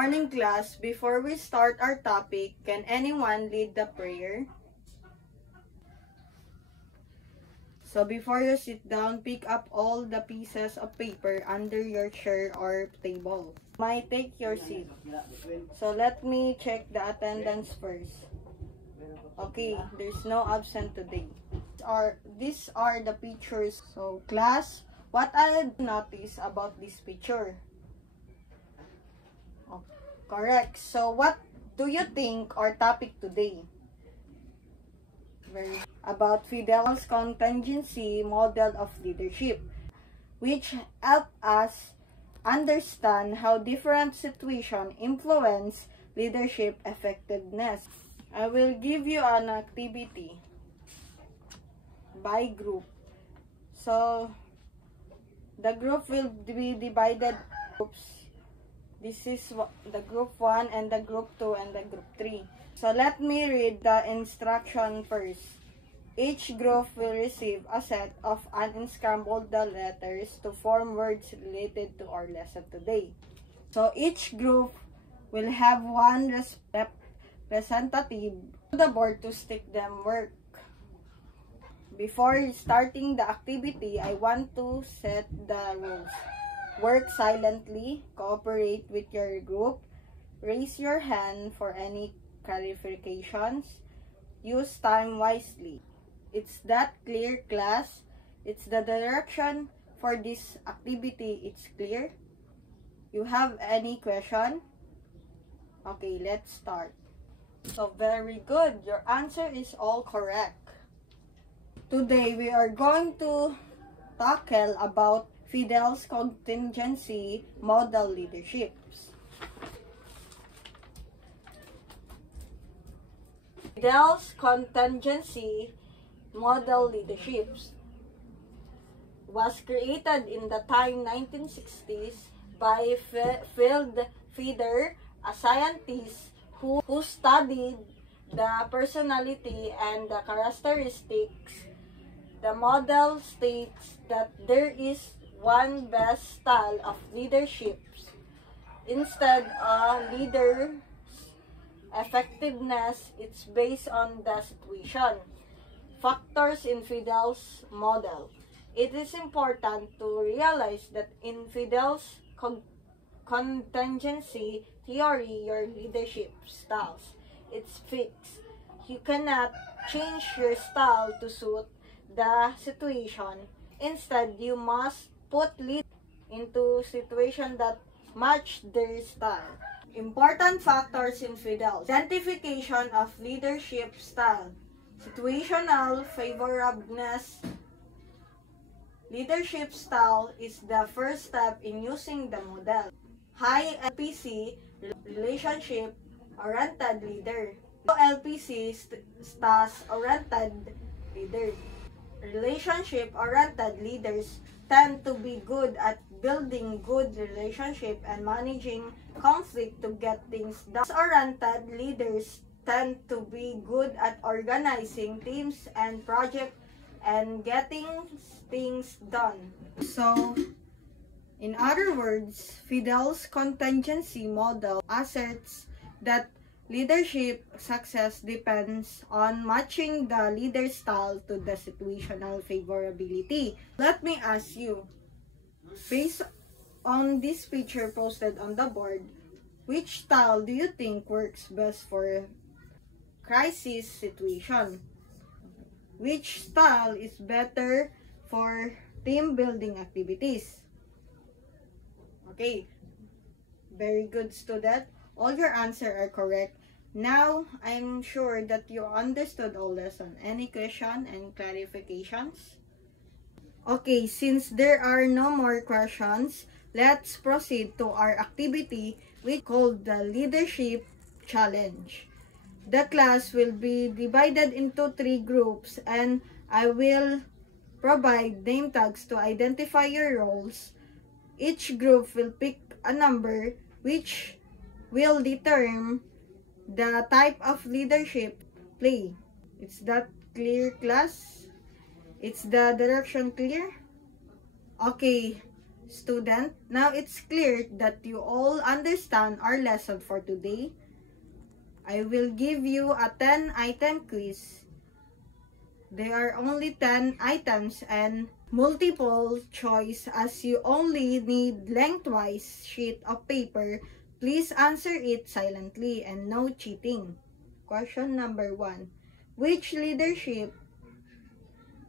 morning, class. Before we start our topic, can anyone lead the prayer? So before you sit down, pick up all the pieces of paper under your chair or table. You might take your seat. So let me check the attendance first. Okay, there's no absent today. These are the pictures. So class, what I notice about this picture? Oh, correct. So what do you think our topic today? About Fidel's contingency model of leadership, which help us understand how different situations influence leadership effectiveness. I will give you an activity by group. So the group will be divided groups. This is the group 1 and the group 2 and the group 3. So let me read the instruction first. Each group will receive a set of unscrambled letters to form words related to our lesson today. So each group will have one representative to the board to stick them work. Before starting the activity, I want to set the rules. Work silently, cooperate with your group, raise your hand for any clarifications, use time wisely. It's that clear, class? It's the direction for this activity. It's clear? You have any question? Okay, let's start. So very good. Your answer is all correct. Today we are going to tackle about Fidel's contingency model leaderships. Fidel's contingency model leaderships was created in the time 1960s by Phil Fieder, a scientist who studied the personality and the characteristics. The model states that there is one best style of leadership. Instead of leader's effectiveness, it's based on the situation. Factors in Fidel's model. It is important to realize that in Fidel's contingency theory, your leadership styles, it's fixed. You cannot change your style to suit the situation. Instead, you must put leaders into situations that match their style. Important factors in Fidel's identification of leadership style. Situational favorableness. Leadership style is the first step in using the model. High LPC, relationship-oriented leader. Low LPC, task-oriented leader. Relationship-oriented leaders tend to be good at building good relationship and managing conflict to get things done. Task-oriented leaders tend to be good at organizing teams and projects and getting things done. So, in other words, Fidel's contingency model asserts that leadership success depends on matching the leader's style to the situational favorability. Let me ask you, based on this picture posted on the board, which style do you think works best for crisis situation? Which style is better for team building activities? Okay, very good, student. All your answers are correct. Now, I'm sure that you understood all lesson. Any question and clarifications? Okay, since there are no more questions, let's proceed to our activity we call the Leadership Challenge. The class will be divided into 3 groups and I will provide name tags to identify your roles. Each group will pick a number which will determine the type of leadership play. Is that clear, class? It's the direction clear? Okay, Student, now it's clear that you all understand our lesson for today. I will give you a 10-item quiz. There are only 10 items and multiple choice as you only need lengthwise sheet of paper. Please answer it silently and no cheating. Question number 1. Which leadership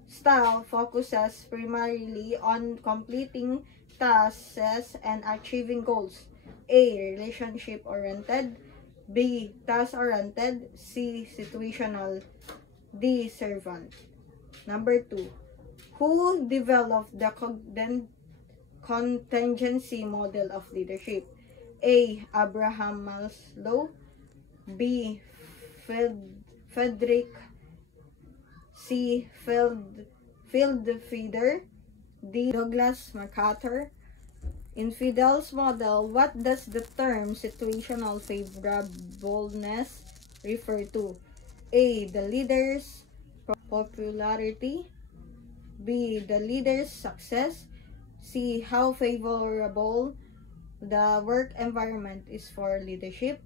style focuses primarily on completing tasks and achieving goals? A. Relationship-oriented. B. Task-oriented. C. Situational. D. Servant. Number 2. Who developed the contingency model of leadership? A. Abraham Maslow. B. Friedrich C. Fieldfeder. D. Douglas MacArthur. In Fidel's model, what does the term situational favorableness refer to? A. The leader's popularity. B. The leader's success. C. How favorable the work environment is for leadership.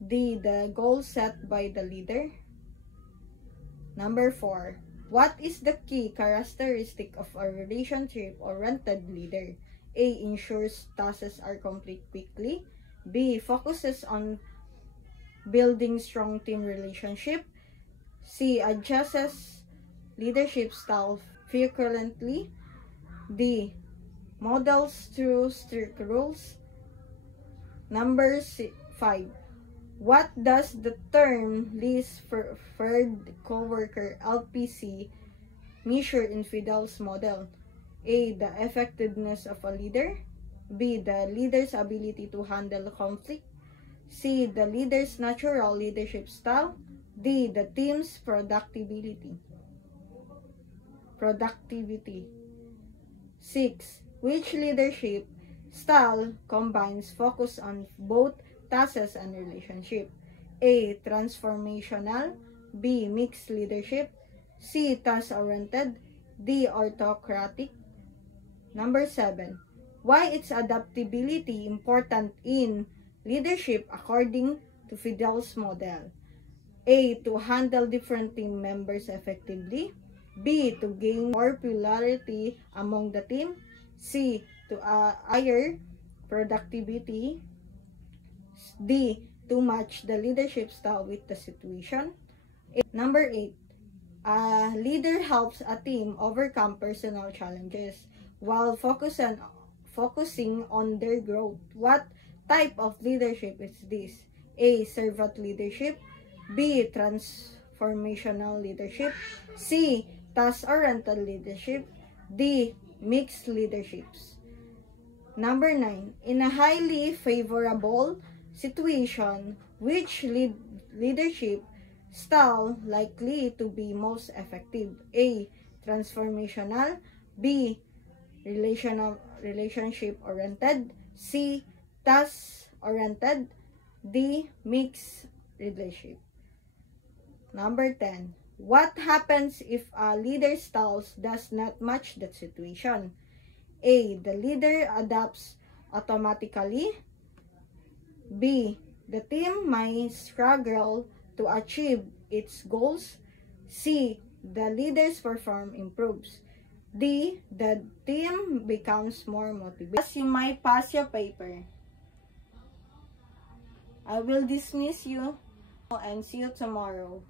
D. The goal set by the leader. Number 4. What is the key characteristic of a relationship-oriented leader? A. Ensures tasks are complete quickly. B. Focuses on building strong team relationship. C. Adjusts leadership style frequently. D. Models through strict rules. Number 5. What does the term least preferred coworker (LPC) measure in Fidel's model? A. The effectiveness of a leader. B. The leader's ability to handle conflict. C. The leader's natural leadership style. D. The team's productivity. 6. Which leadership style combines focus on both tasks and relationship? A. Transformational. B. Mixed leadership. C. Task-oriented. D. Autocratic. Number 7. Why is adaptability important in leadership according to Fidel's model? A. To handle different team members effectively. B. To gain more popularity among the team. C. To higher productivity. D. To match the leadership style with the situation. Number 8. A leader helps a team overcome personal challenges while focusing on their growth. What type of leadership is this? A. Servant leadership. B. Transformational leadership. C. Task-oriented leadership. D. Mixed leaderships. Number 9. In a highly favorable situation, which leadership style likely to be most effective? A. Transformational. B. Relationship-oriented. C. Task-oriented. D. Mixed leadership. Number 10. What happens if a leader's style does not match that situation? A. The leader adapts automatically. B. The team might struggle to achieve its goals. C. The leader's performance improves. D. The team becomes more motivated. You might pass your paper. I will dismiss you and see you tomorrow.